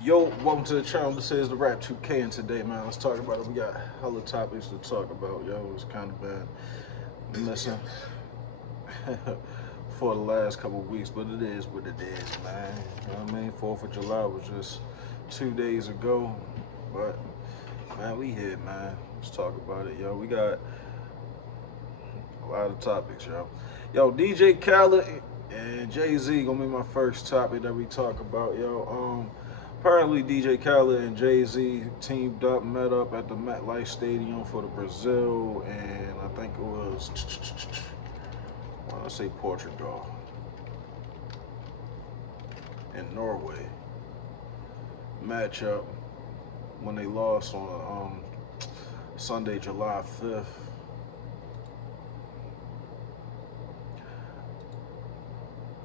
Yo, welcome to the channel. This is the Rap 2K, and today, man, let's talk about it. We got hella topics to talk about, yo. It's kind of been missing for the last couple of weeks, but it is what it is, man. You know what I mean? 4th of July was just 2 days ago, but man, we here, man. Let's talk about it, yo. We got a lot of topics, yo. Yo, DJ Khaled and Jay-Z gonna be my first topic that we talk about, yo. Apparently, DJ Khaled and Jay-Z teamed up, met up at the MetLife Stadium for the Brazil, and I think it was, I want to say Portugal, and Norway matchup when they lost on Sunday, July 5th.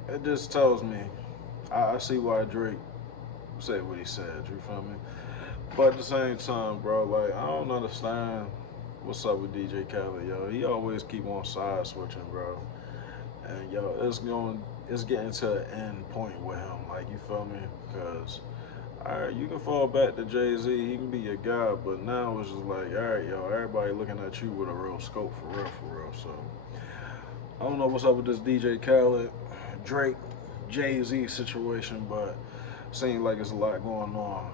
It just tells me, I see why Drake said what he said, you feel me? But at the same time, bro, like, I don't understand what's up with DJ Khaled, yo. He always keep on side switching, bro. And yo, it's getting to an end point with him, like, you feel me? Because all right, you can fall back to Jay Z, he can be your guy, but now it's just like, all right, yo, everybody looking at you with a real scope, for real, for real. So I don't know what's up with this DJ Khaled, Drake, Jay Z situation, but seems like it's a lot going on.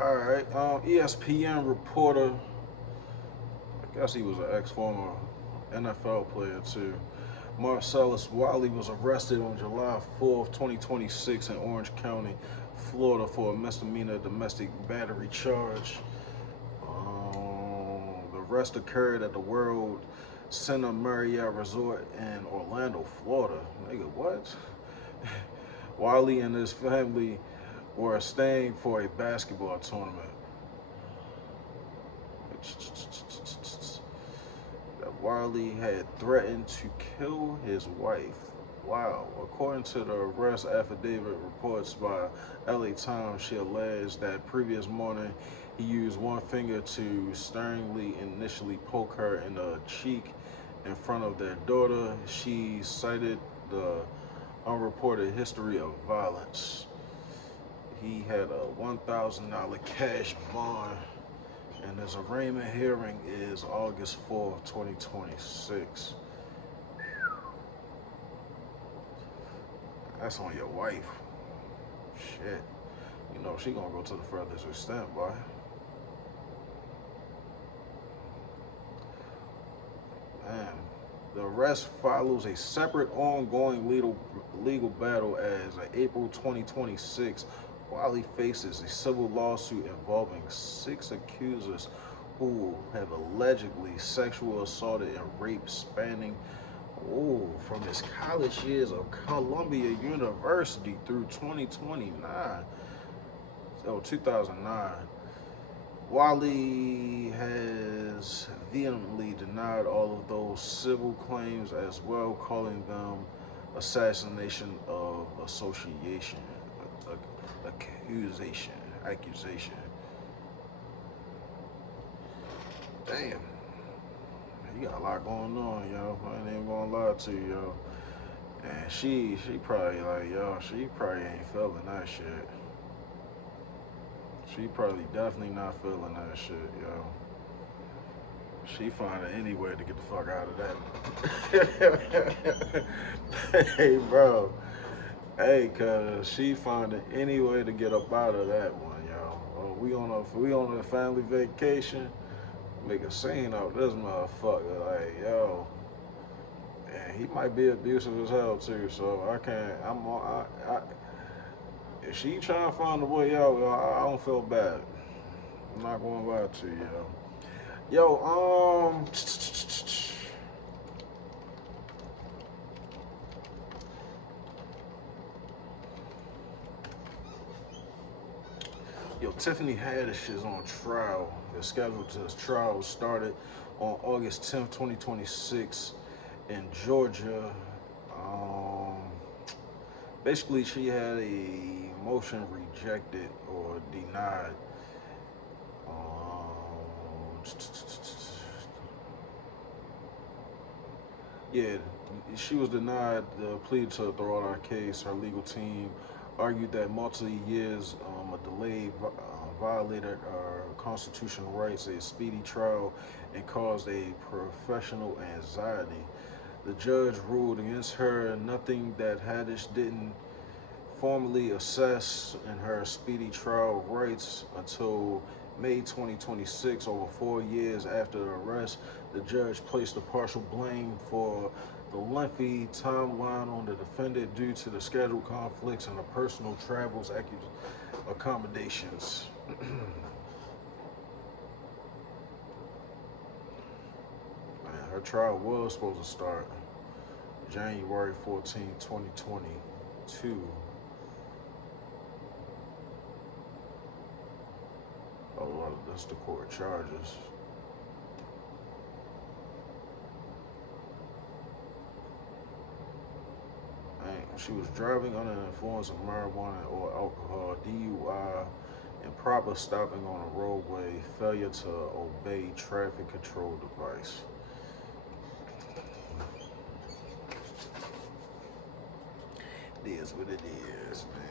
All right, ESPN reporter, I guess he was an ex-former NFL player too. Marcellus Wiley was arrested on July 4th, 2026 in Orange County, Florida for a misdemeanor domestic battery charge. The arrest occurred at the World Center Marriott Resort in Orlando, Florida. Nigga, what? Wiley and his family were staying for a basketball tournament. That Wiley had threatened to kill his wife. Wow. According to the arrest affidavit reports by LA Times, she alleged that previous morning he used one finger to sternly initially poke her in the cheek in front of their daughter. She cited the unreported history of violence. He had a $1,000 cash bond, and his arraignment hearing is August 4th, 2026. That's on your wife. Shit. You know, she gonna go to the furthest extent, boy. Man. The arrest follows a separate ongoing legal battle as in April 2026, Wiley faces a civil lawsuit involving six accusers who have allegedly sexual assaulted and raped spanning from his college years of Columbia University through 2029. So 2009. Wiley has vehemently denied all of those civil claims as well, calling them assassination of association, accusation. Damn, you got a lot going on, yo. I ain't even gonna lie to you, yo. And she probably like, yo, she probably ain't feeling that shit. She probably definitely not feeling that shit, yo. She finding any way to get the fuck out of that. Hey, bro. Hey, cause she finding any way to get up out of that one, yo. We on a family vacation. Make a scene out of this motherfucker. Like, yo. And he might be abusive as hell too. So I can't. If she trying to find a way out, I don't feel bad. I'm not gonna lie to you, yo. Yo, Tiffany Haddish is on trial. The schedule to this trial started on August 10th, 2026 in Georgia. Um, Basically, she had a motion rejected or denied Yeah, she was denied the plea to throw out our case. Her legal team argued that multi years a delay violated our constitutional rights, a speedy trial, and caused a professional anxiety. The judge ruled against her, nothing that Haddish didn't formally assess in her speedy trial rights until May 2026, over 4 years after the arrest. The judge placed the partial blame for the lengthy timeline on the defendant due to the schedule conflicts and the personal travels accommodations. Man, her trial was supposed to start January 14, 2022. Oh, well, that's the court charges. She was driving under the influence of marijuana or alcohol, DUI, improper stopping on a roadway, failure to obey traffic control device. It is what it is, man.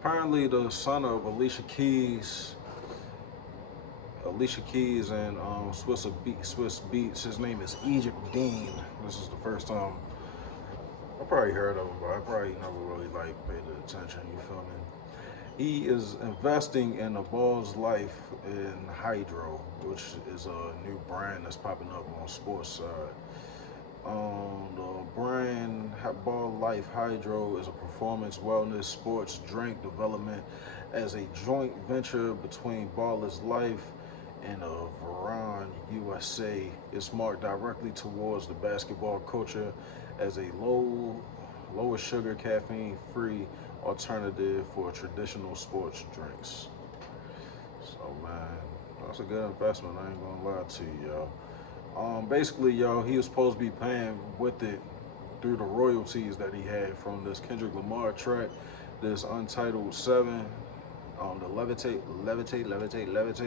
Apparently, the son of Alicia Keys and Swiss Beats. His name is Egypt Dean. This is the first time I probably heard of him, but I probably never really like paid attention. You feel me? He is investing in a Ball's Life in Hydro, which is a new brand that's popping up on sports side. The brand Ball Life Hydro is a performance wellness sports drink development as a joint venture between Baller's Life and Veron USA. It's marked directly towards the basketball culture as a lower sugar, caffeine free alternative for traditional sports drinks. So man, that's a good investment. I ain't gonna lie to you, y'all. Basically, y'all, he was supposed to be paying with it through the royalties that he had from this Kendrick Lamar track, this Untitled 7, the Levitate,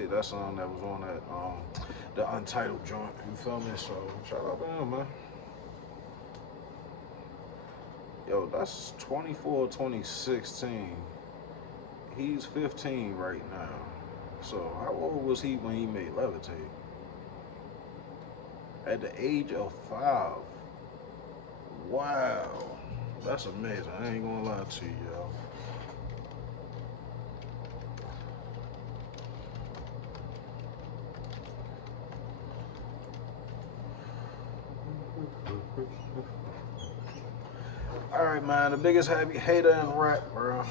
that song that was on that, the Untitled joint, you feel me? So, shout out to him, man. Yo, that's 24, 2016. He's 15 right now. So, how old was he when he made Levitate? At the age of 5. Wow. That's amazing. I ain't gonna lie to you, yo. Alright, man. The biggest hater in rap, bro.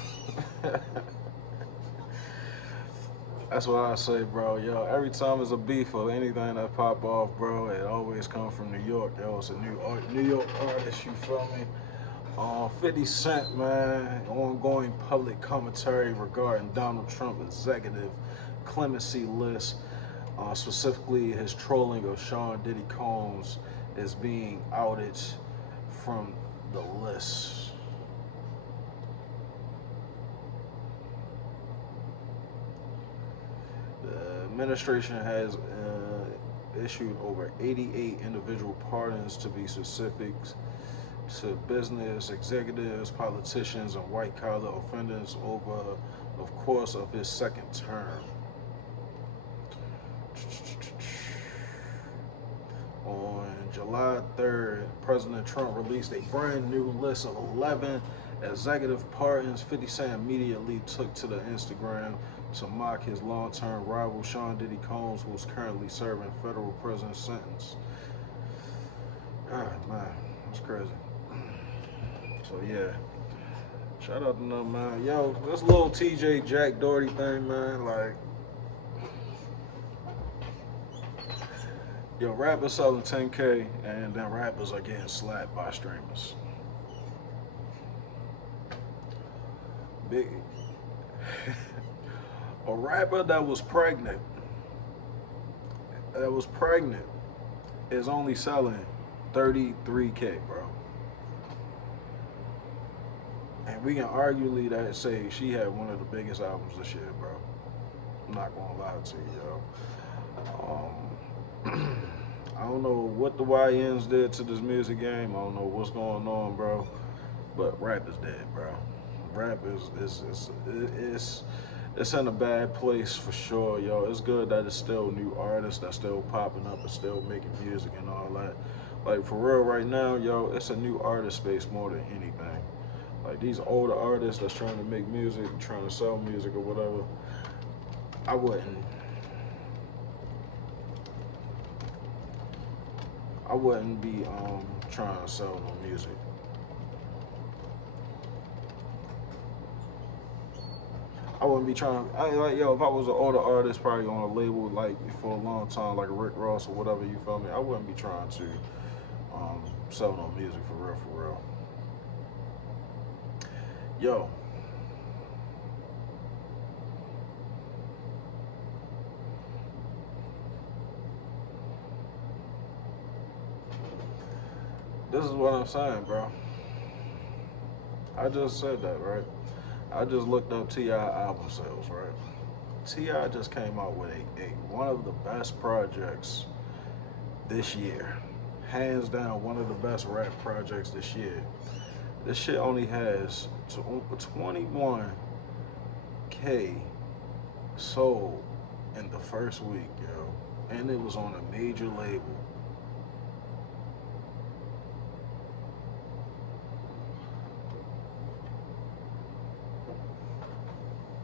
That's what I say, bro. Yo, every time there's a beef or anything that pop off, bro, it always comes from New York. Yo, it's a New York artist, you feel me? 50 Cent, man, ongoing public commentary regarding Donald Trump executive clemency list, specifically his trolling of Sean Diddy Combs, is being outed from the list. The administration has issued over 88 individual pardons, to be specific, to business executives, politicians, and white collar offenders over the course of his second term. On July 3rd, President Trump released a brand new list of 11 executive pardons. 50 Cent immediately took to the Instagram to mock his long-term rival Sean Diddy Combs, who is currently serving federal prison sentence. God, man, that's crazy. So yeah, shout out to them, man. Yo, this little TJ Jack Doherty thing, man. Like, yo, rappers selling 10K, and then rappers are getting slapped by streamers. Big. A rapper that was pregnant, is only selling 33K, bro. And we can arguably that say she had one of the biggest albums this year, bro. I'm not gonna lie to you, yo. I don't know what the YNs did to this music game. I don't know what's going on, bro. But rap is dead, bro. Rap is it's in a bad place for sure, yo. It's good that it's still new artists that's still popping up and still making music and all that. Like for real, right now, yo, it's a new artist space more than anything. Like these older artists that's trying to make music, trying to sell music or whatever, I wouldn't, I wouldn't be trying to sell no music. I wouldn't be trying. I like yo, if I was an older artist, probably on a label like for a long time, like a Rick Ross or whatever. You feel me? I wouldn't be trying to sell no music for real, for real. Yo, this is what I'm saying, bro. I just said that, right? I just looked up Ti album sales, right? Ti just came out with a one of the best projects this year, hands down one of the best rap projects this year. This shit only has 21K sold in the first week, yo, and it was on a major label.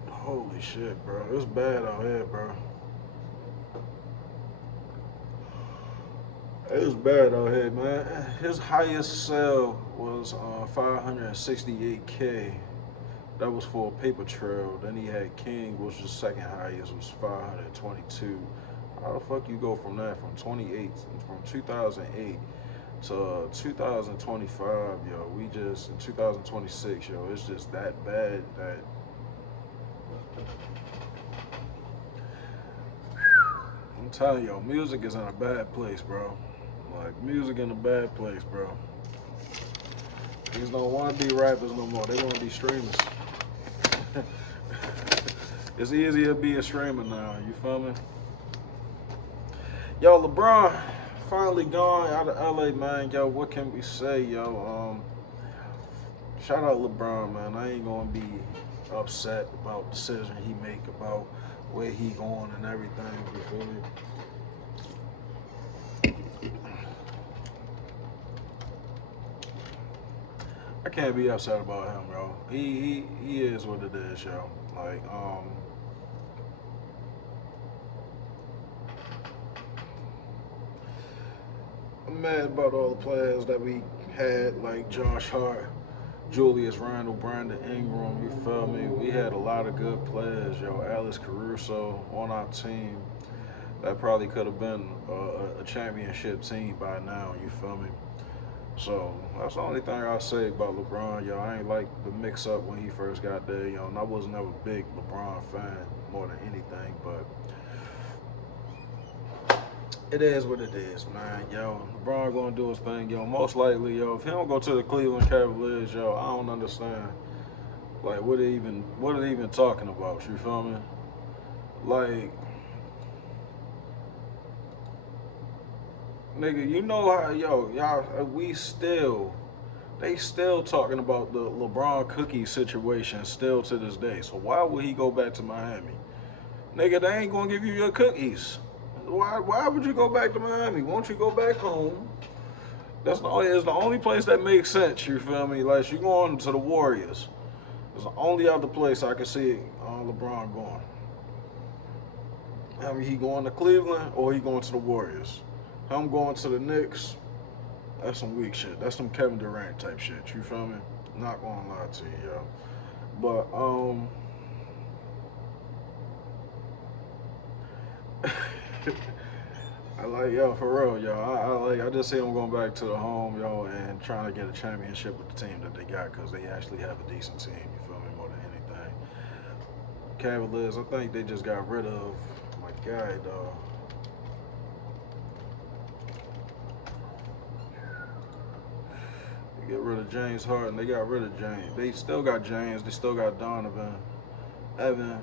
Holy shit, bro, it's bad out here, bro. It's bad out here, man. His highest sale was 568K. That was for a paper trail. Then he had King, which was second highest, was 522. How the fuck you go from that, from 28, from 2008 to 2025, yo? We just in 2026, yo. It's just that bad that I'm telling you, music is in a bad place, bro. Like music in a bad place, bro. Niggas don't want to be rappers no more. They want to be streamers. It's easier to be a streamer now. You feel me? Yo, LeBron finally gone out of LA, man. Yo, what can we say, yo? Shout out LeBron, man. I ain't gonna be upset about the decision he make about where he going and everything. You feel me? I can't be upset about him, bro. He is what it is, yo. Like, I'm mad about all the players that we had, like Josh Hart, Julius Randle, Brandon Ingram. You feel me? We had a lot of good players, yo. Alex Caruso on our team. That probably could have been a championship team by now. You feel me? So that's the only thing I say about LeBron, yo. I ain't like the mix up when he first got there, yo. And I was never a big LeBron fan more than anything, but it is what it is, man. Yo, LeBron gonna do his thing, yo. Most likely, yo. If he don't go to the Cleveland Cavaliers, yo, I don't understand. Like, what are they even talking about? You feel me? Like, nigga, you know how, yo, y'all, they still talking about the LeBron cookie situation still to this day. So why would he go back to Miami? Nigga, they ain't gonna give you your cookies. Why would you go back to Miami? Won't you go back home? It's the only place that makes sense, you feel me? Like you going to the Warriors. It's the only other place I can see LeBron going. I mean, he going to Cleveland or he going to the Warriors. Him going to the Knicks, that's some weak shit. That's some Kevin Durant type shit. You feel me? Not gonna lie to you, yo. But I like yo for real, yo. I just see him going back to the home, yo, and trying to get a championship with the team that they got because they actually have a decent team. You feel me? More than anything, Cavaliers. I think they just got rid of my guy, dog. They Get rid of James Harden. They got rid of James. They still got James. They still got Donovan, Evan,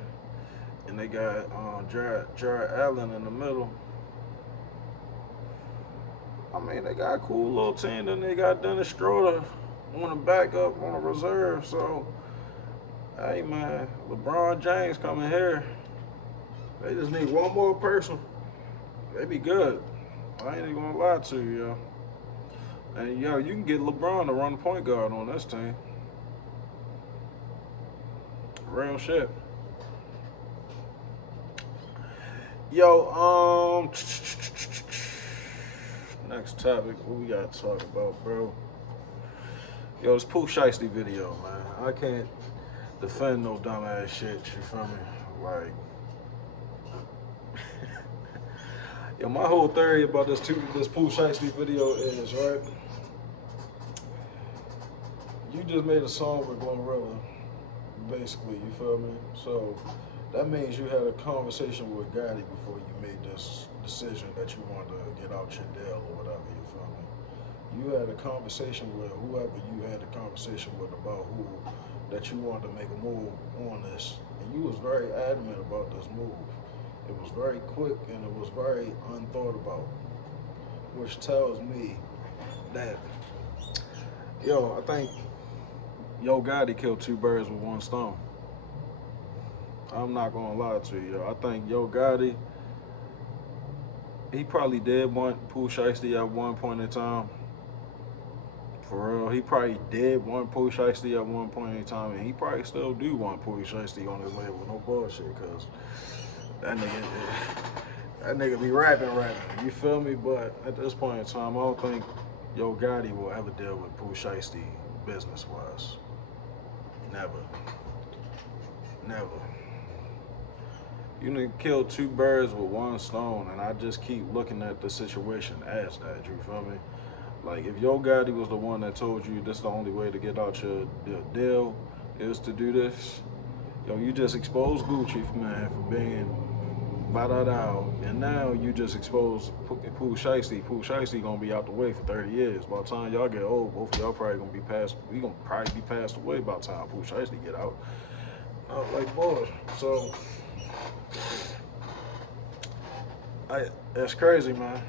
and they got Jared Allen in the middle. I mean, they got a cool little team. Then they got Dennis Schroeder on the backup, on the reserve. So, hey, man, LeBron James coming here. They just need one more person. They be good. I ain't even gonna lie to you, yo. And, yo, you can get LeBron to run the point guard on this team. Real shit. Yo, next topic, what we gotta talk about, bro? Yo, this Pooh Shiesty video, man. I can't defend no dumbass shit, you feel me? Like, yo, my whole theory about this Pooh Shiesty video is, right? You just made a song with Glorilla, basically, you feel me? So, that means you had a conversation with Gotti before you made this decision that you wanted to get out your deal or whatever, you feel me? You had a conversation with whoever you had a conversation with about who that you wanted to make a move on this. And you was very adamant about this move. It was very quick and it was very unthought about, which tells me that, yo, I think Yo Gotti killed two birds with one stone. I'm not gonna lie to you, yo. I think Yo Gotti, he probably did want Pooh Shiesty at one point in time. For real, he probably did want Pooh Shiesty at one point in time, and he probably still do want Pooh Shiesty on his label. No bullshit, cause that nigga be rapping. You feel me? But at this point in time, I don't think Yo Gotti will ever deal with Pooh Shiesty business-wise. Never. You need to kill two birds with one stone, and I just keep looking at the situation as that, you feel me? Like, if Yo Gotti was the one that told you this the only way to get out your deal is to do this, yo, you just exposed Gucci, man, for being ba-da-da, and now you just exposed Pooh Shiesty. Pooh Shiesty gonna be out the way for 30 years. By the time y'all get old, both of y'all probably gonna be passed, probably be passed away by the time Pooh Shiesty get out. Like, boy, so... That's crazy, man.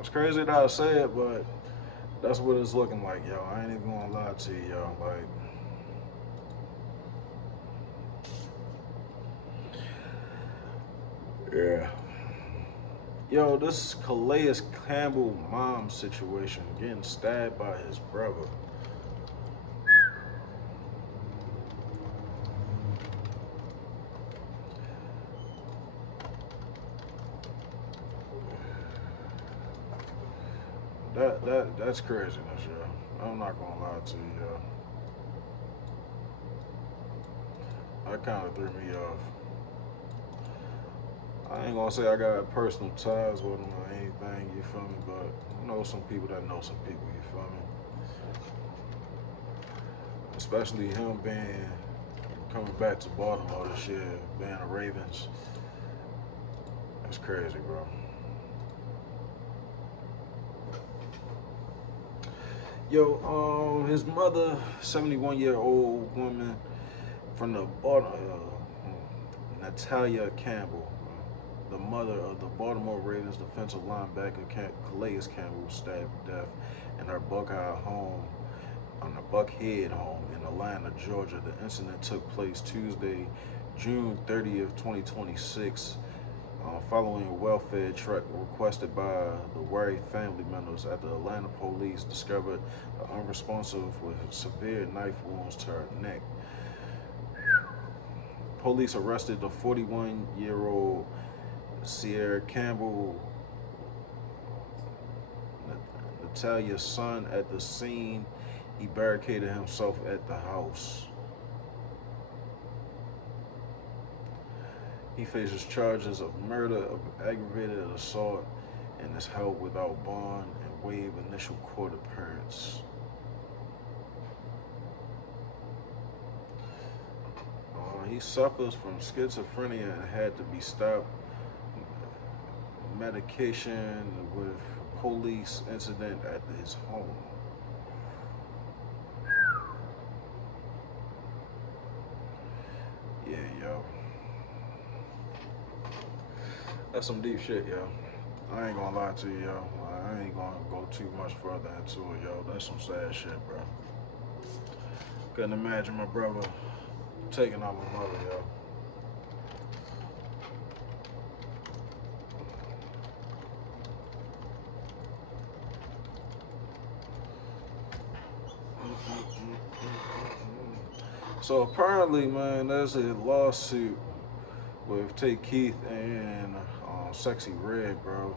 It's crazy that I say it, but that's what it's looking like, yo. I ain't even gonna lie to you, yo. Like, yeah. Yo, this Calais Campbell mom situation, getting stabbed by his brother. That's craziness, yo. I'm not gonna lie to you, yo. That kind of threw me off. I ain't gonna say I got personal ties with him or anything, you feel me? But I know some people that know some people, you feel me? Especially him coming back to Baltimore this year, being a Ravens. That's crazy, bro. Yo, his mother, 71-year-old woman from the Natalia Campbell, the mother of the Baltimore Ravens defensive linebacker Calais Campbell, was stabbed to death in her Buckhead home in Atlanta, Georgia. The incident took place Tuesday, June 30th, 2026. Following a welfare check requested by the worried family members after the Atlanta police discovered the unresponsive with severe knife wounds to her neck. Police arrested the 41-year-old Sierra Campbell, Natalia's son, at the scene. He barricaded himself at the house. He faces charges of murder, of aggravated assault, and is held without bond and waived initial court appearance. He suffers from schizophrenia and had to be stopped medication with police incident at his home. Yeah, yo. That's some deep shit, yo. I ain't gonna lie to you, yo. I ain't gonna go too much further into it, yo. That's some sad shit, bro. Couldn't imagine my brother taking out my mother, yo. So apparently, man, there's a lawsuit with Tay Keith and Sexy Red, bro.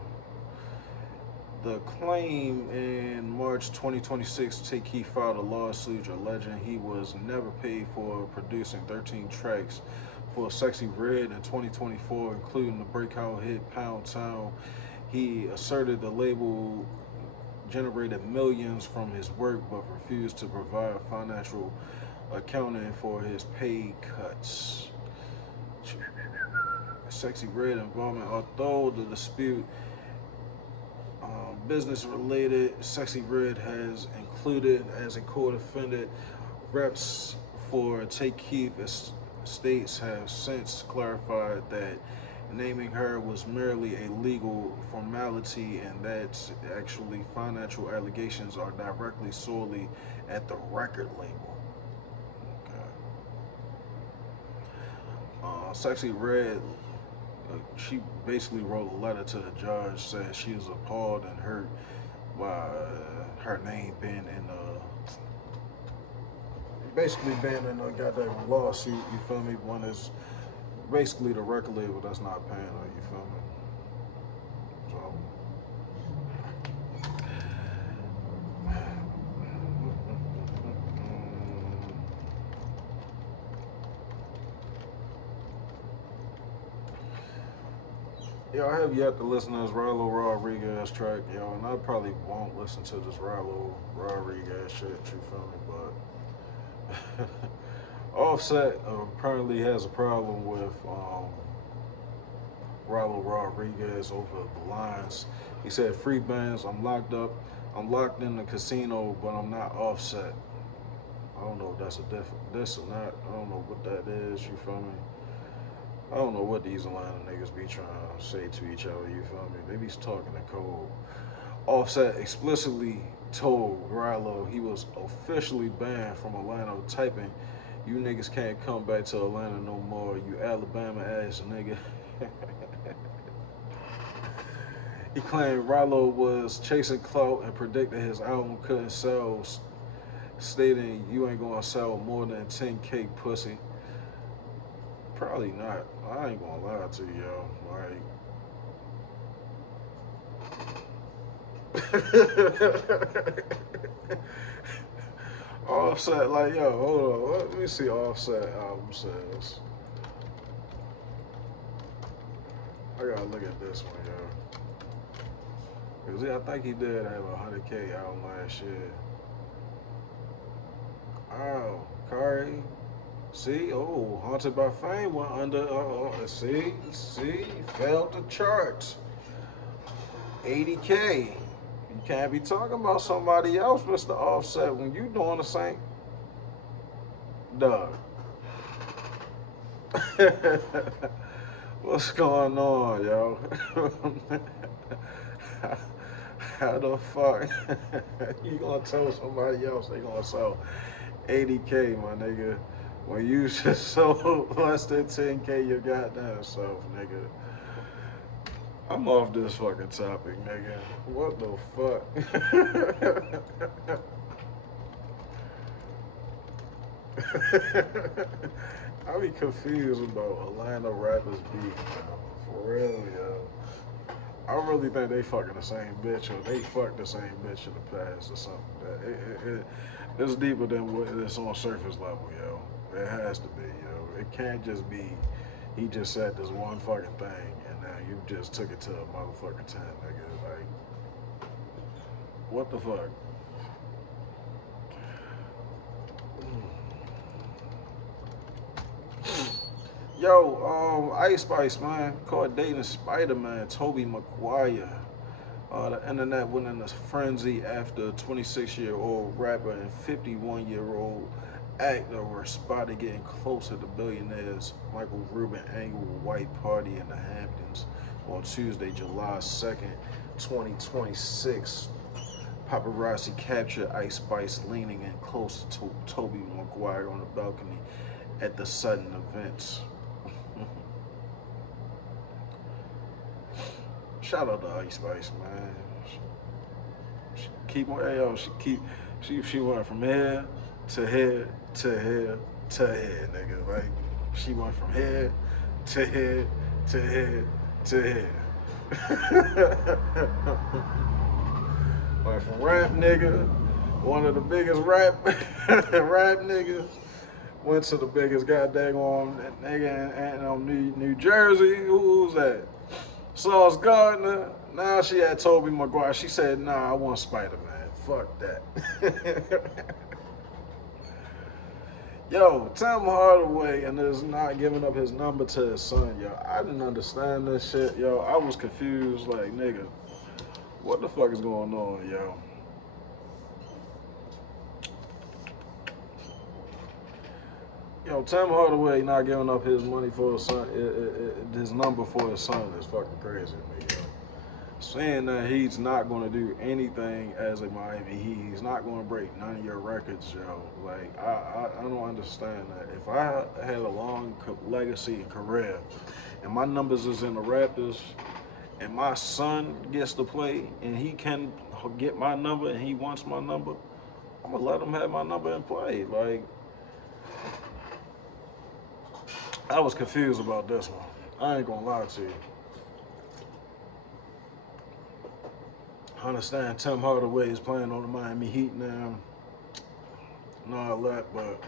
The claim in March 2026, Tay Keith filed a lawsuit alleging he was never paid for producing 13 tracks for Sexy Red in 2024, including the breakout hit Pound Town. He asserted the label generated millions from his work but refused to provide financial accounting for his pay cuts. Sexy Red involvement, although the dispute business related, Sexy Red has included as a co-defendant. Reps for Tay Keith estates have since clarified that naming her was merely a legal formality and that actually financial allegations are directly solely at the record label. Okay. Sexy Red, she basically wrote a letter to the judge, said she was appalled and hurt by her name being in basically being in a goddamn lawsuit. You feel me? One is basically the record label that's not paying her. You feel me? So. Yo, I have yet to listen to this Rilo Rodriguez track, yo, and I probably won't listen to this Rilo Rodriguez shit, you feel me? But Offset apparently has a problem with Rilo Rodriguez over the lines. He said, "Free bands, I'm locked up. I'm locked in the casino, but I'm not Offset." I don't know if that's a this or not. I don't know what that is, you feel me? I don't know what these Atlanta niggas be trying to say to each other, you feel me? They be talking in code. Offset explicitly told Rilo he was officially banned from Atlanta, typing, "You niggas can't come back to Atlanta no more, you Alabama ass nigga." He claimed Rilo was chasing clout and predicted his album couldn't sell, stating, "You ain't gonna sell more than 10K pussy." Probably not. I ain't gonna lie to you, yo. Like, Offset, like, yo, hold on. Let me see Offset album says. I gotta look at this one, yo. Cause I think he did have a 100K album last year. Oh, Kari. See, oh, Haunted by Fame went under, see, failed the charts. 80K. You can't be talking about somebody else, Mr. Offset, when you doing the same. Dog. What's going on, yo? How the fuck you gonna tell somebody else they gonna sell 80K, my nigga, when you just sold less than 10K your goddamn self, nigga? I'm off this fucking topic, nigga. What the fuck? I be confused about Atlanta rappers beef, man. For real, yo. I really think they fucking the same bitch, or they fucked the same bitch in the past, or something. It's deeper than what it's on surface level, yo. It has to be, yo. It can't just be he just said this one fucking thing, and now you just took it to a motherfucking 10, nigga. Like, what the fuck? Yo, Ice Spice, man, caught dating Spider-Man, Tobey Maguire. The internet went in a frenzy after 26-year-old rapper and 51-year-old actor were spotted getting closer to billionaires Michael Rubin annual white party in the Hamptons on Tuesday, July 2nd, 2026. Paparazzi captured Ice Spice leaning in close to Toby Maguire on the balcony at the sudden events. Shout out to Ice Spice, man. She keep on, hey, yo, she went from here to here to here to here, nigga. Like she went from here to here to here to here. Went from rap nigga, one of the biggest rap rap niggas, went to the biggest goddamn nigga in New Jersey. Who's that? Sauce Gardner. Now she had Toby Maguire. She said, "Nah, I want Spider-Man. Fuck that." Yo, Tim Hardaway and is not giving up his number to his son. Yo, I didn't understand this shit. Yo, I was confused. Like, nigga, what the fuck is going on, yo? Yo, Tim Hardaway not giving up his money for his son, his number for his son is fucking crazy to me, yo. Saying that he's not going to do anything as a Miami Heat, he's not going to break none of your records, yo. Like, I don't understand that. If I had a long legacy and career, and my numbers is in the Raptors, and my son gets to play, and he can get my number, and he wants my number, I'm gonna let him have my number and play. Like, I was confused about this one. I ain't gonna lie to you. I understand Tim Hardaway is playing on the Miami Heat now and all that, but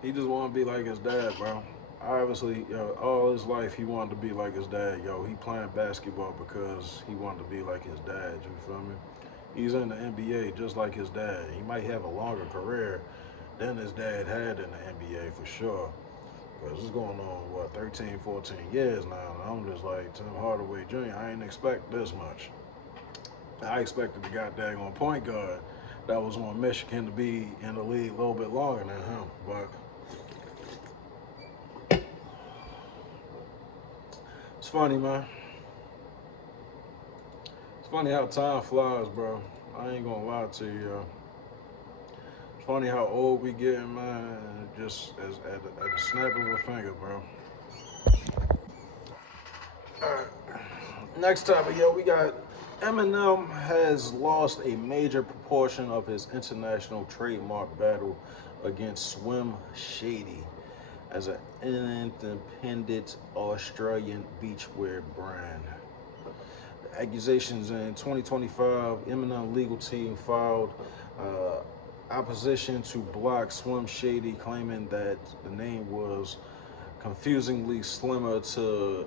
he just want to be like his dad, bro. Obviously, all his life he wanted to be like his dad. Yo, he playing basketball because he wanted to be like his dad. You feel me? He's in the NBA just like his dad. He might have a longer career than his dad had in the NBA for sure. Because it's going on, what, 13, 14 years now. And I'm just like, Tim Hardaway Jr., I ain't expect this much. I expected the goddamn on point guard that was on Michigan to be in the league a little bit longer than him. But it's funny, man. It's funny how time flies, bro. I ain't gonna lie to you. It's funny how old we getting, man. Just at the snap of a finger, bro. All right. Next topic, yo, we got Eminem has lost a major proportion of his international trademark battle against Swim Shady as an independent Australian beachwear brand. The accusations in 2025, Eminem legal team filed opposition to block Swim Shady, claiming that the name was confusingly similar to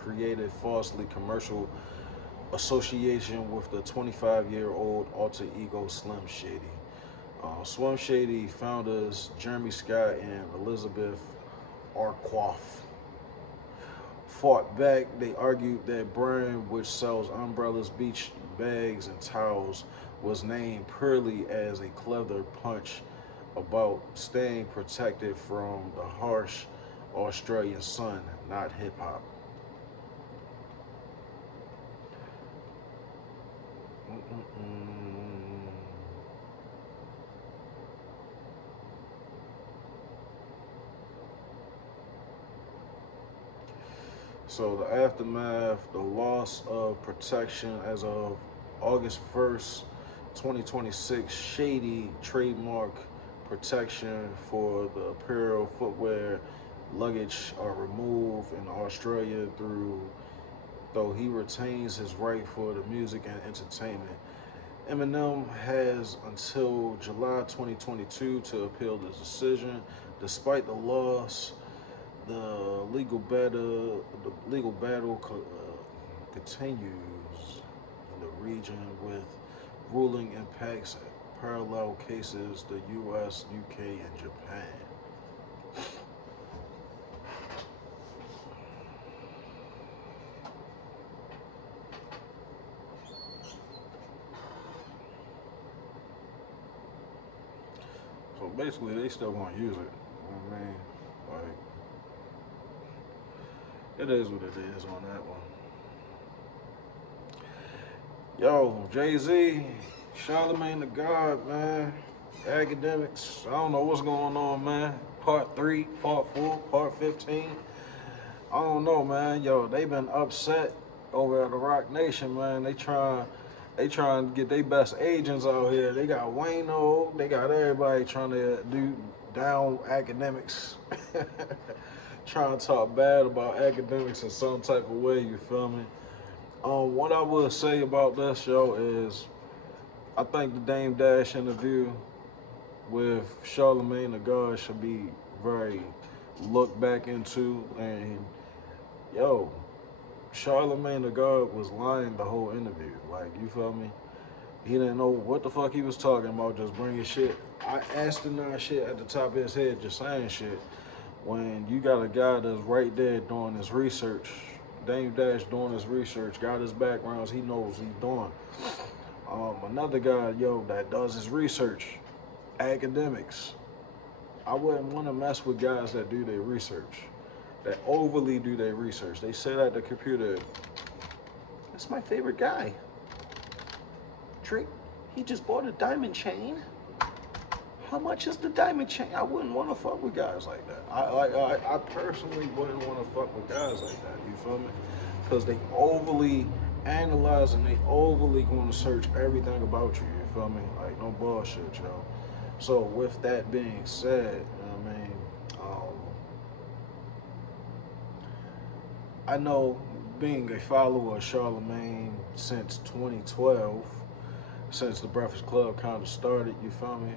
created falsely commercial association with the 25-year-old alter ego Slim Shady. Slim Shady founders Jeremy Scott and Elizabeth Arquoff fought back. They argued that brand, which sells umbrellas, beach bags, and towels, was named purely as a clever punch about staying protected from the harsh Australian sun, not hip hop. So the aftermath, the loss of protection as of August 1st, 2026, Shady trademark protection for the apparel, footwear, luggage are removed in Australia though he retains his right for the music and entertainment. Eminem has until July 2022 to appeal the decision. Despite the loss, the legal battle continues in the region, with ruling impacts parallel cases the U.S., UK, and Japan. basically they still gonna use it. You know what I mean, like it is what it is on that one. Yo, Jay-Z, Charlamagne the God, man. Academics. I don't know what's going on, man. Part 3, part 4, part 15. I don't know, man. Yo, they been upset over at the Rock Nation, man. They trying to get their best agents out here. They got Wayno, they got everybody trying to do down academics. Trying to talk bad about academics in some type of way, you feel me? What I will say about this show is I think the Dame Dash interview with Charlamagne the God should be very looked back into. And yo, Charlamagne the God was lying the whole interview. Like, you feel me? He didn't know what the fuck he was talking about, just bringing shit. I asked him that shit at the top of his head, just saying shit. When you got a guy that's right there doing his research, Dame Dash doing his research, got his backgrounds, he knows what he's doing. Another guy, yo, that does his research, academics. I wouldn't want to mess with guys that do their research, that overly do their research. They sit at the computer. That's my favorite guy. Drake, he just bought a diamond chain. How much is the diamond chain? I wouldn't want to fuck with guys like that. I personally wouldn't want to fuck with guys like that. You feel me? Because they overly analyze and they overly going to search everything about you. You feel me? Like, no bullshit, yo. So with that being said, you know what I mean, I know being a follower of Charlamagne since 2012, since the Breakfast Club kind of started, you feel me?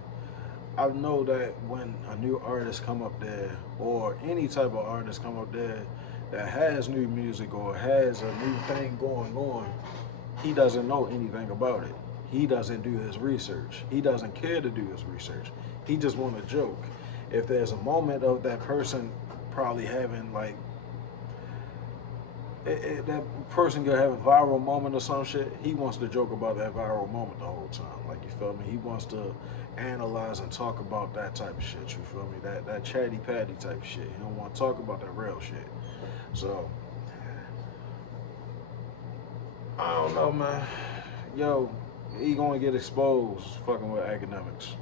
I know that when a new artist come up there, or any type of artist come up there that has new music or has a new thing going on, he doesn't know anything about it. He doesn't do his research. He doesn't care to do his research. He just want to joke. If there's a moment of that person probably having like, that person could have a viral moment or some shit, he wants to joke about that viral moment the whole time. Like, you feel me? He wants to analyze and talk about that type of shit, you feel me? That chatty patty type of shit. He don't want to talk about that real shit. So, I don't know, man. Yo, he gonna get exposed fucking with academics.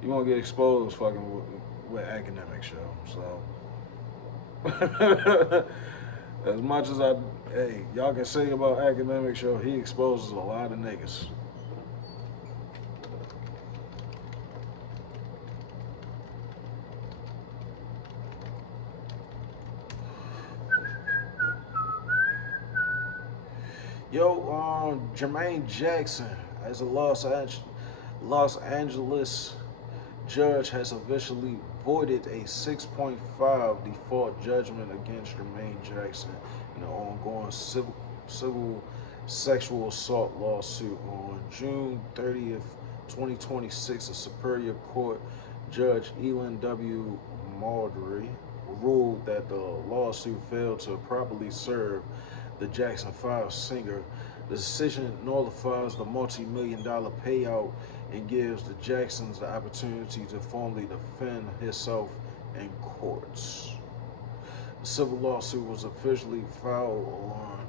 He gonna get exposed fucking with academics, yo. So, as much as hey, y'all can say about academics, yo, he exposes a lot of niggas. Yo, Jermaine Jackson, as a Los Angeles judge, has officially voided a 6.5 default judgment against Jermaine Jackson in an ongoing civil sexual assault lawsuit. On June 30th, 2026, a Superior Court Judge Elin W. Muldery ruled that the lawsuit failed to properly serve the Jackson 5 singer. The decision nullifies the multi-million-dollar payout and gives the Jacksons the opportunity to formally defend himself in courts. The civil lawsuit was officially filed on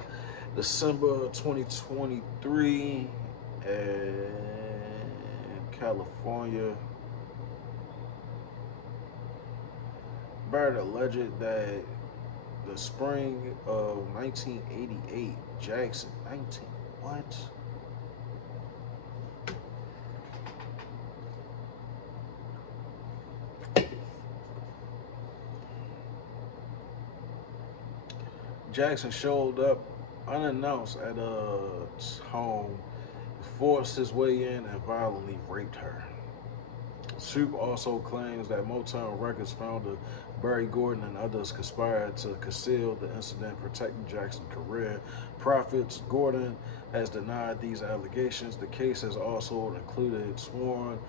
December 2023 in California. Barrett alleged that the spring of 1988, Jackson, what? Jackson showed up unannounced at home, forced his way in, and violently raped her. Soup also claims that Motown Records founder Barry Gordy and others conspired to conceal the incident, protecting Jackson's career profits. Gordon has denied these allegations. The case has also included sworn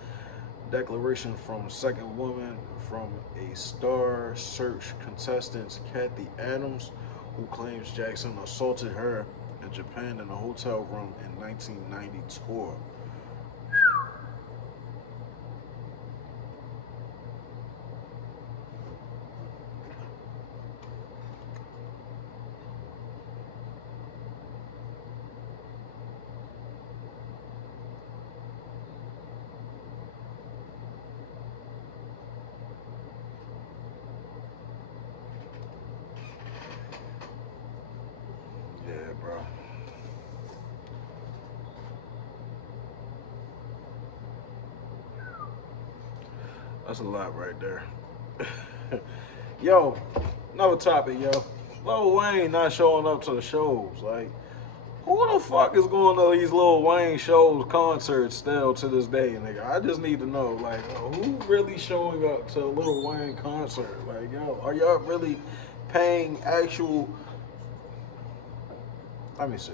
declaration from second woman from a Star Search contestant, Kathy Adams, who claims Jackson assaulted her in Japan in a hotel room in 1992. That's a lot right there. Yo, another topic, yo. Lil Wayne not showing up to the shows. Like, who the fuck is going to these Lil Wayne shows, concerts still to this day, nigga? I just need to know, like, who really showing up to a Lil Wayne concert? Like, yo, are y'all really paying actual? Let me see.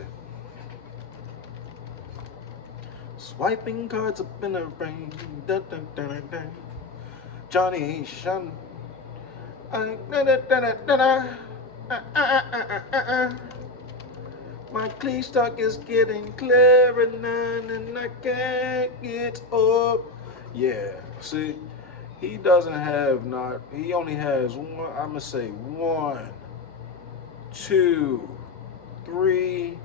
Swiping cards up in the rain. Dun, dun, dun, dun, dun. Johnny Shun. My clean stock is getting clearer now, and I can't get up. Yeah, see, he doesn't have not. He only has one. I'm gonna say 1, 2, 3,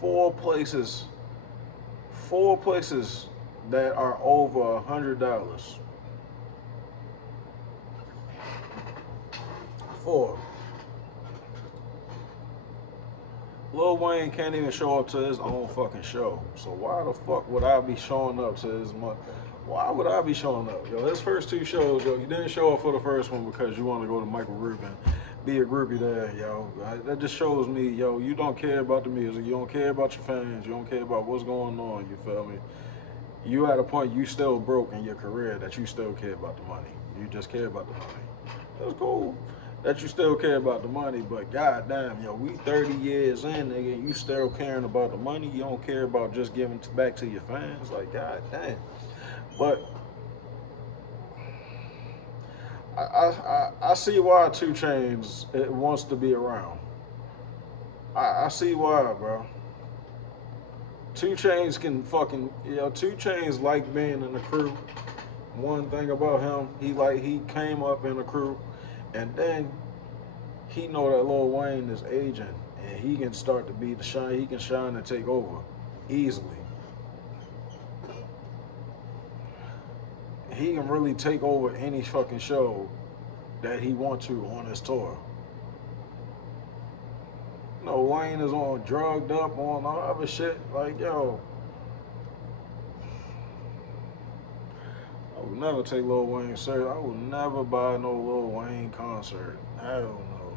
4 places. 4 places that are over $100. 4. Lil Wayne can't even show up to his own fucking show. So why the fuck would I be showing up to his Why would I be showing up? Yo, his first 2 shows, yo, you didn't show up for the first one because you want to go to Michael Rubin, be a groupie there, yo. That just shows me, yo, you don't care about the music, you don't care about your fans, you don't care about what's going on, you feel me? You at a point you still broke in your career that you still care about the money. You just care about the money. That's cool that you still care about the money, but goddamn, yo, we 30 years in, nigga, you still caring about the money. You don't care about just giving back to your fans. Like, goddamn. But I see why 2 Chainz wants to be around. I see why, bro. 2 Chainz can fucking, 2 Chainz like being in the crew. One thing about him, he came up in the crew. And then he know that Lil Wayne is aging, and he can start to be the shine. He can shine and take over easily. He can really take over any fucking show that he wants to on his tour. Wayne is on drugged up on all other shit. Like, yo, I would never take Lil Wayne serious. I would never buy no Lil Wayne concert. Hell no.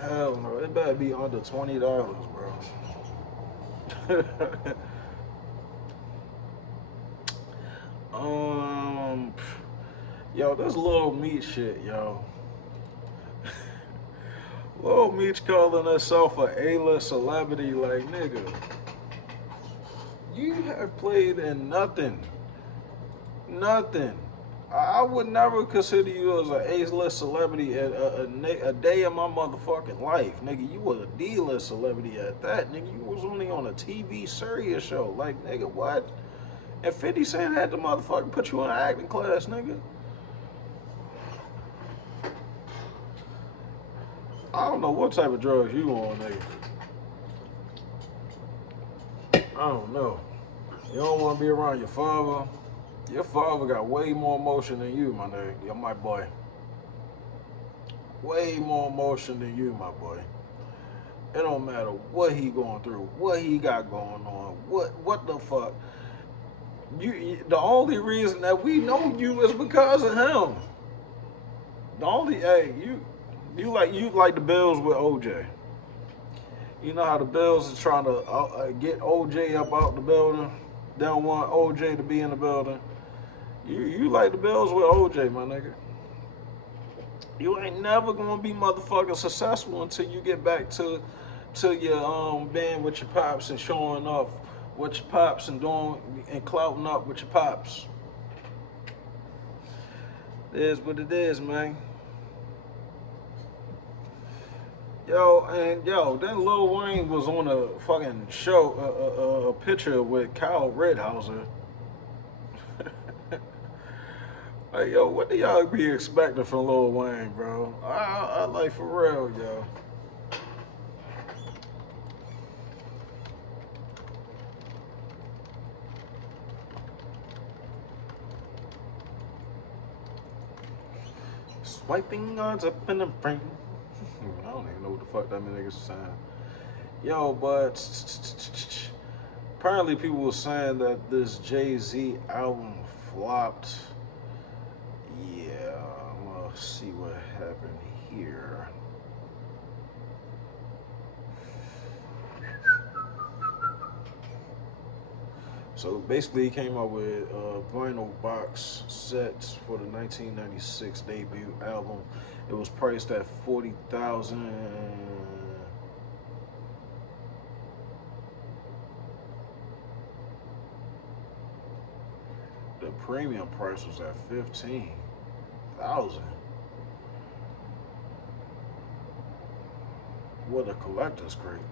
Hell no. It better be under $20, bro. Yo, this Lil Meat shit, yo. Lil Meat calling herself a A-list celebrity, like, nigga. You have played in nothing. Nothing. I would never consider you as an A-list celebrity a day of my motherfucking life, nigga. You was a D-list celebrity at that, nigga. You was only on a TV serious show, like, nigga, what? And 50 Cent had to motherfucking put you in an acting class, nigga. I don't know what type of drugs you on, nigga. I don't know. You don't want to be around your father. Your father got way more emotion than you, my nigga. You're my boy. Way more emotion than you, my boy. It don't matter what he going through, what he got going on, what the fuck. The only reason that we know you is because of him. The only, you like the Bills with OJ. You know how the Bills is trying to get OJ up out the building. They don't want OJ to be in the building. You like the Bills with OJ, my nigga. You ain't never gonna be motherfucking successful until you get back to your being with your pops and showing off with your pops and doing and clouting up with your pops. It is what it is, man. Then Lil Wayne was on a fucking show, a picture with Kyle Rittenhouse. Like, yo, what do y'all be expecting from Lil Wayne, bro? I like, for real, yo. Swiping odds up in the brain. I don't even know what the fuck that niggas saying. Yo, but apparently people were saying that this Jay-Z album flopped. Yeah, let's see what happened here. So basically, he came out with vinyl box sets for the 1996 debut album. It was priced at 40,000. The premium price was at 15,000. What a collector's crate.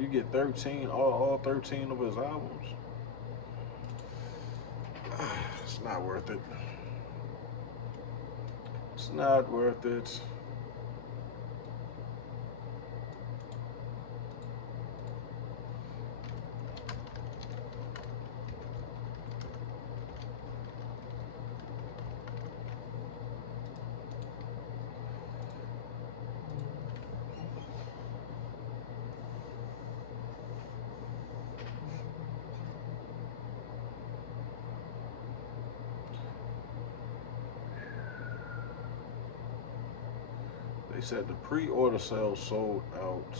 You get 13, all 13 of his albums. It's not worth it. It's not worth it. They said the pre-order sales sold out.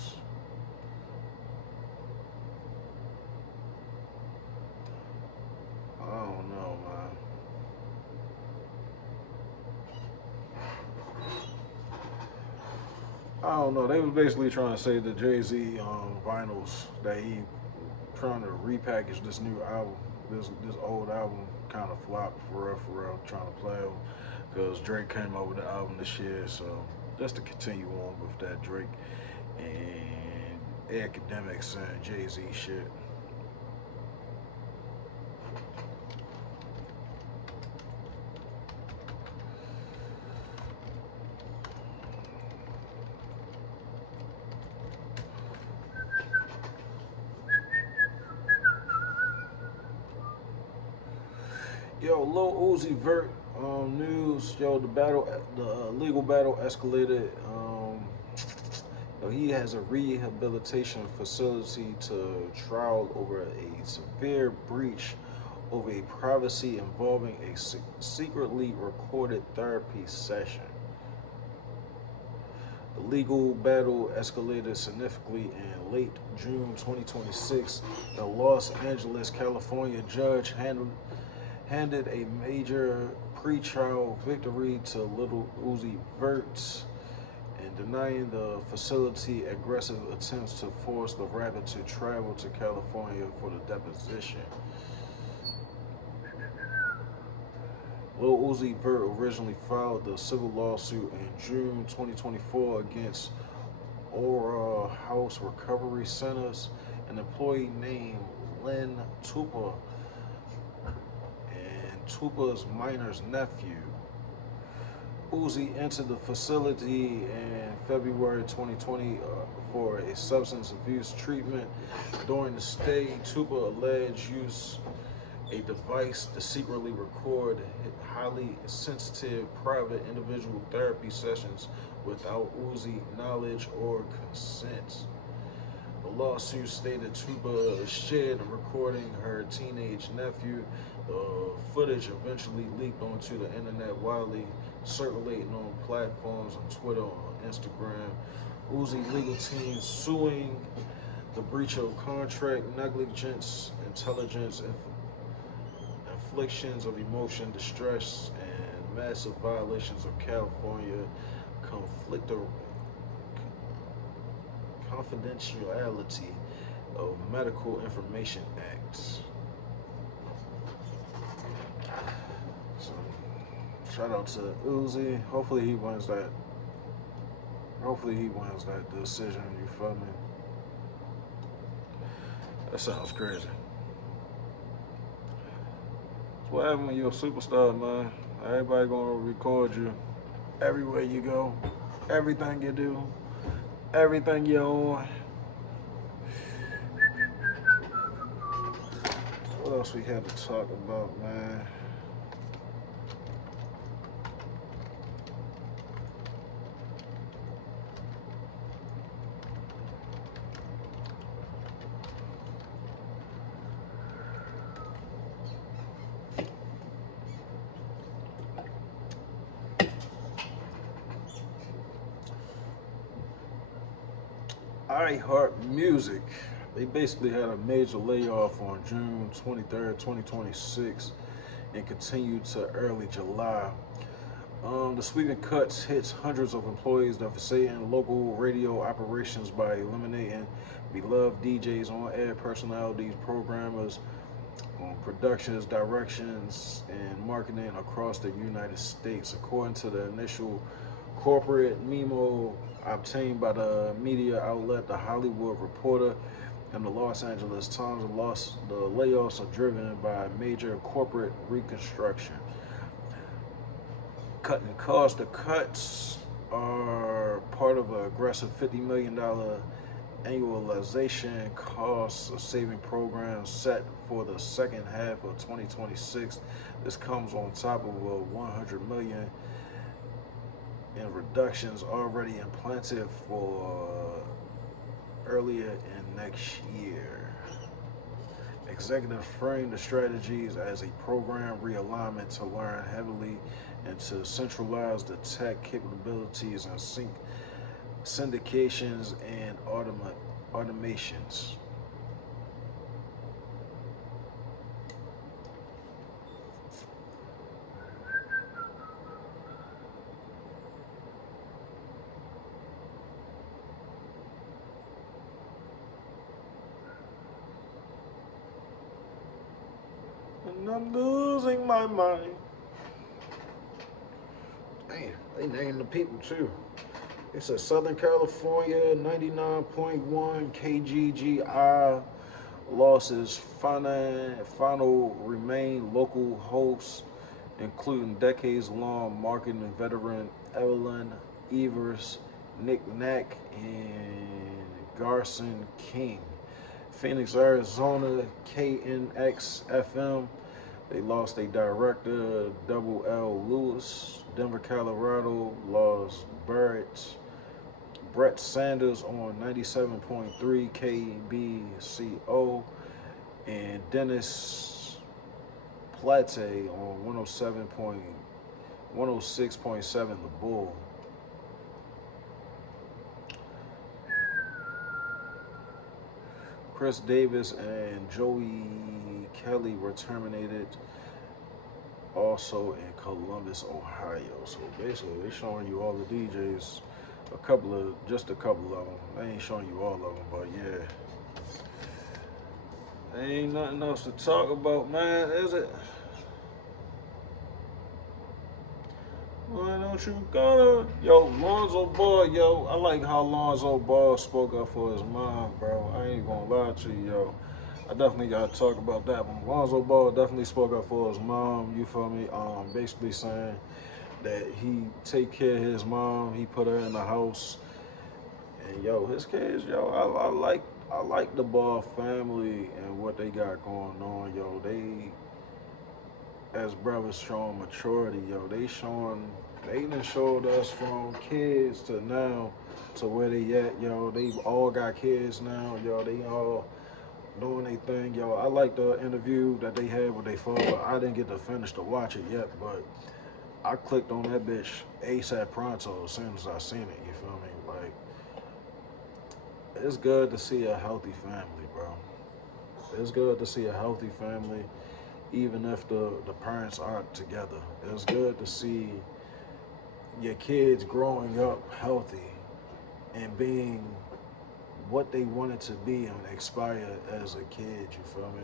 I don't know, man. I don't know. They was basically trying to say the Jay-Z vinyls that he trying to repackage this new album, this old album kind of flopped for real, trying to play them because Drake came out with the album this year. So just to continue on with that Drake and academics and Jay-Z shit. Yo, Lil Uzi Vert news. Yo, the legal battle escalated. Yo, he has a rehabilitation facility to trial over a severe breach of a privacy involving a secretly recorded therapy session. The legal battle escalated significantly in late June 2026. The Los Angeles, California judge handed a major pre-trial victory to Lil Uzi Vert and denying the facility aggressive attempts to force the rapper to travel to California for the deposition. Lil Uzi Vert originally filed the civil lawsuit in June 2024 against Aura House Recovery Centers, an employee named Lynn Tupa, and Tupa's minor's nephew. Uzi entered the facility in February 2020 for a substance abuse treatment. During the stay, Tupa alleged use a device to secretly record highly sensitive private individual therapy sessions without Uzi knowledge or consent. The lawsuit stated Tupa shared a recording her teenage nephew. The footage eventually leaked onto the internet, widely circulating on platforms on Twitter and Instagram. Uzi legal team suing the breach of contract, negligence, intelligence, inflictions of emotion, distress, and massive violations of California confidentiality of Medical Information Act. So, shout out to Uzi. Hopefully he wins that. Hopefully he wins that decision. You feel me? That sounds crazy. That's what happens when you're a superstar, man. Everybody gonna record you everywhere you go, everything you do, everything you're on. What else we had to talk about, man? iHeart Music. They basically had a major layoff on June 23rd, 2026, and continued to early July. The sweeping cuts hits hundreds of employees, devastating local radio operations by eliminating beloved DJs, on-air personalities, programmers, productions, directions, and marketing across the United States. According to the initial corporate memo obtained by the media outlet The Hollywood Reporter and the Los Angeles Times, the layoffs are driven by major corporate reconstruction. Cutting costs. The cuts are part of an aggressive $50 million annualization cost saving program set for the second half of 2026. This comes on top of a $100 million in reductions already implanted for earlier in next year. Executive framed the strategies as a program realignment to learn heavily and to centralize the tech capabilities and syndications and automations. And I'm losing my mind. Damn, they named the people too. It's a Southern California 99.1 KGGI losses. Final remain local hosts, including decades-long marketing veteran Evelyn Evers, Nick Nack, and Garson King. Phoenix, Arizona, KNX FM. They lost a director, Double L Lewis. Denver, Colorado, lost Brett Sanders on 97.3 KBCO, and Dennis Plate on 106.7 The Bull. Chris Davis and Joey Kelly were terminated also in Columbus, Ohio. So basically, they're showing you all the DJs, just a couple of them. They ain't showing you all of them, but yeah. There ain't nothing else to talk about, man, is it? Why don't you gonna? Yo, Lonzo Ball, yo. I like how Lonzo Ball spoke up for his mom, bro. I ain't gonna lie to you, yo. I definitely gotta talk about that one. Lonzo Ball definitely spoke up for his mom, you feel me? Basically saying that he take care of his mom, he put her in the house. And yo, his kids, yo, I like the Ball family and what they got going on, yo. They as brothers showing maturity, yo. They done showed us from kids to now to where they at, yo. They all got kids now, yo. They all doing their thing, yo. I like the interview that they had with their father. I didn't get to finish to watch it yet, but I clicked on that bitch ASAP pronto as soon as I seen it, you feel me? Like, it's good to see a healthy family, bro. It's good to see a healthy family, even if the parents aren't together. It's good to see your kids growing up healthy and being what they wanted to be and aspire as a kid, you feel me?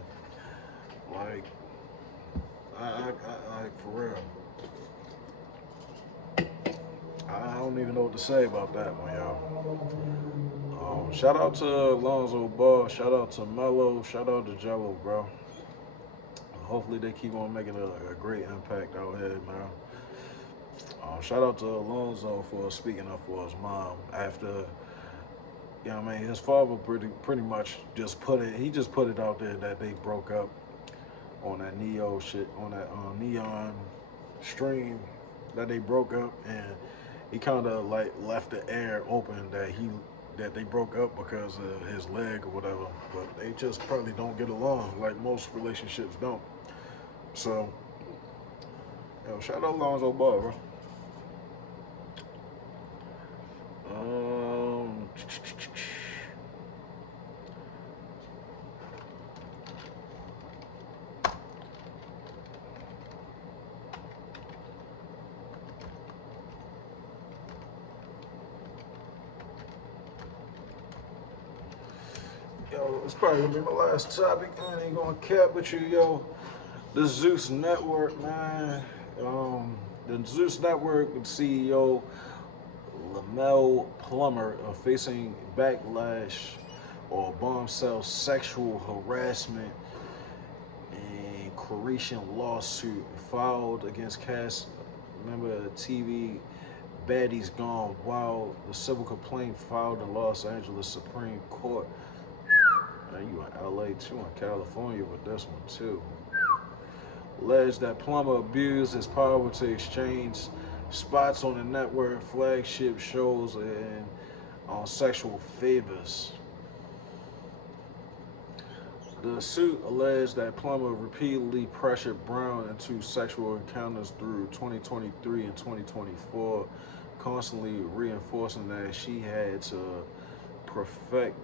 Like, I for real. I don't even know what to say about that one, y'all. Shout out to Lonzo Ball, shout out to Melo, shout out to Jello, bro. Hopefully they keep on making a great impact out here, man. Shout out to Alonzo for speaking up for his mom after, you know what I mean, his father pretty much just put it out there that they broke up on that Neo shit, on that Neon stream, that they broke up, and he kind of like left the air open that they broke up because of his leg or whatever, but they just probably don't get along like most relationships don't. So, yo, shout out Lonzo Ball, bro. Um, Yo, it's probably gonna be my last topic. I ain't gonna cap with you, yo. The Zeus Network, man. Um, the Zeus Network with CEO Lamel Plummer facing backlash or bombshell sexual harassment and Croatian lawsuit filed against cast member of the TV Baddies Gone Wild. The civil complaint filed in Los Angeles Supreme Court. Man, you in LA too, in California with this one too. Alleged that Plummer abused his power to exchange spots on the network, flagship shows, and on sexual favors. The suit alleged that Plummer repeatedly pressured Brown into sexual encounters through 2023 and 2024, constantly reinforcing that she had to perfect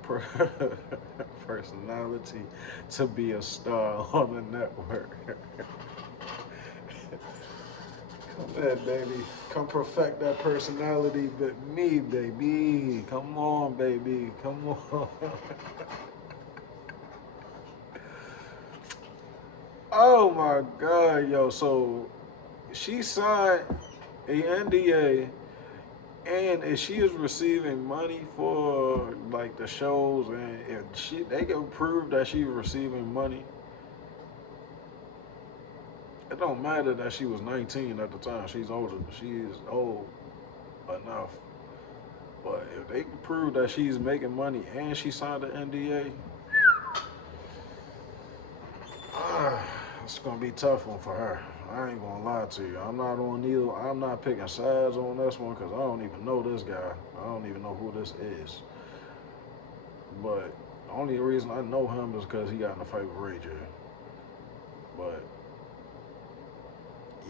personality to be a star on the network. Come here, baby. Come perfect that personality with me, baby. Come on, baby. Come on. Oh my God, yo. So she signed a NDA, and if she is receiving money for like the shows, and if they can prove that she's receiving money, it don't matter that she was 19 at the time. She's older. She is old enough. But if they can prove that she's making money and she signed an NDA, it's gonna be a tough one for her. I ain't gonna lie to you. I'm not on either. I'm not picking sides on this one because I don't even know this guy. I don't even know who this is. But the only reason I know him is because he got in a fight with Ray J. But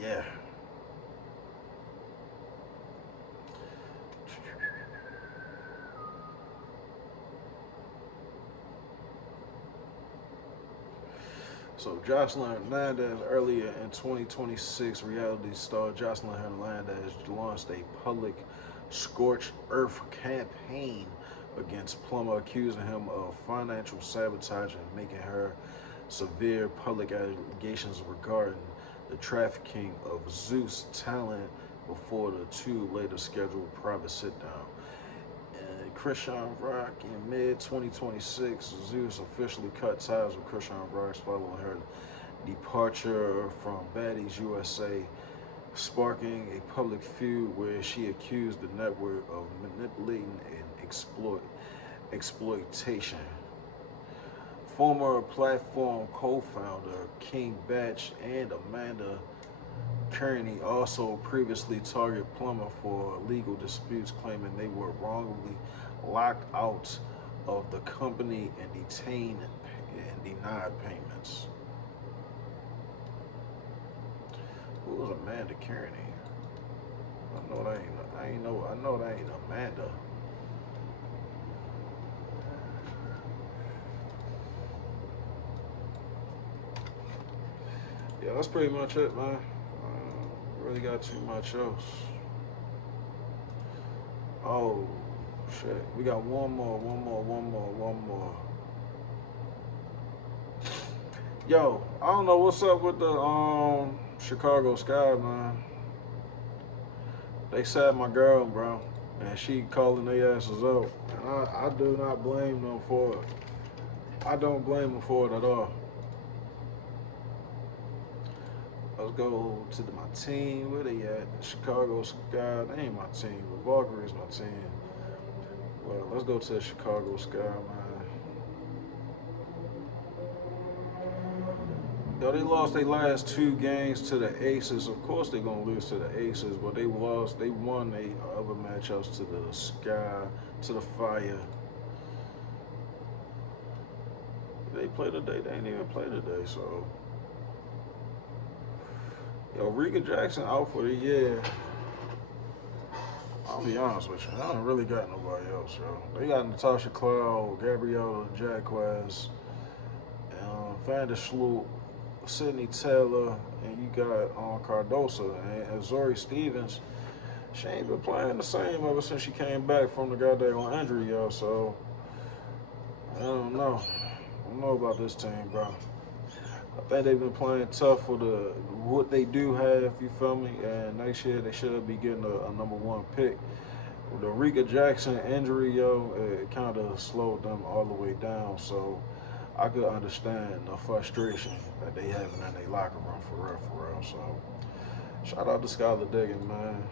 yeah. So Jocelyn Hernandez, earlier in 2026, reality star Jocelyn Hernandez launched a public scorched earth campaign against Plummer, accusing him of financial sabotage and making her severe public allegations regarding the trafficking of Zeus talent before the two later scheduled private sit-down. Christian Rock in mid-2026, Zeus officially cut ties with Christian Rock following her departure from Baddies USA, sparking a public feud where she accused the network of manipulating and exploitation. Former platform co-founder King Batch and Amanda Kearney also previously targeted Plummer for legal disputes, claiming they were wrongly locked out of the company and detained and denied payments. Who was Amanda Kearney? I know that ain't. I know that ain't Amanda. Yeah, that's pretty much it, man. Really got too much else. Oh shit, we got one more. Yo, I don't know what's up with the Chicago Sky, man. They sad my girl, bro, and she calling their asses out, and I do not blame them for it. I don't blame them for it at all. Let's go to my team. Where they at? Chicago Sky. They ain't my team, but Valkyrie's my team. Well, let's go to the Chicago Sky, man. Yo, they lost their last two games to the Aces. Of course they're gonna lose to the Aces, but they won their other matchups to the Sky, to the Fire. They play today. They ain't even play today, so. Yo, Regan Jackson out for the year. I'll be honest with you, I don't really got nobody else, yo. They got Natasha Cloud, Gabriella Jacquez, Vander Sloop, Sydney Taylor, and you got Cardosa and Zori Stevens. She ain't been playing the same ever since she came back from the goddamn injury, yo. So I don't know. I don't know about this team, bro. I think they've been playing tough for the what they do have. You feel me? And next year they should be getting a number one pick. The Rika Jackson injury, yo, it kind of slowed them all the way down. So I could understand the frustration that they having in their locker room for real, for real. So shout out to Skylar Diggins, man.